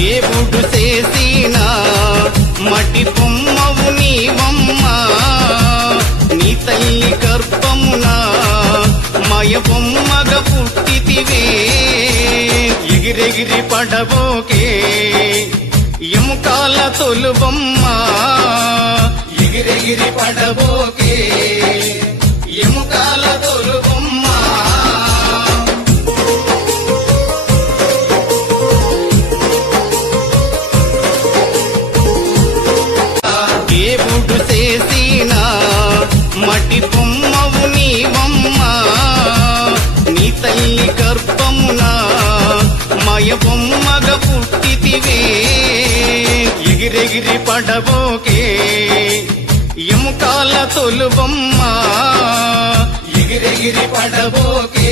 దేవుడు చేసిన మటి బొమ్మవు నీవమ్మా, నీ తల్లి గర్భమున మయ బొమ్మగా పుట్టితివే. ఎగిరెగిరి పడబోకే ఎముకాల తొలుబొమ్మ, ఎగిరెగిరి పడబోకే ఎముకాల తొలుబొమ్మ. దేవుడు చేసిన మటి బొమ్మవు నీవమ్మా, నీ తల్లి గర్భమున మయ బొమ్మగా పుట్టితివే. ఎగిరెగిరి పడబోకే ఎముకాల తొలుబొమ్మ, ఎగిరెగిరి పడబోకే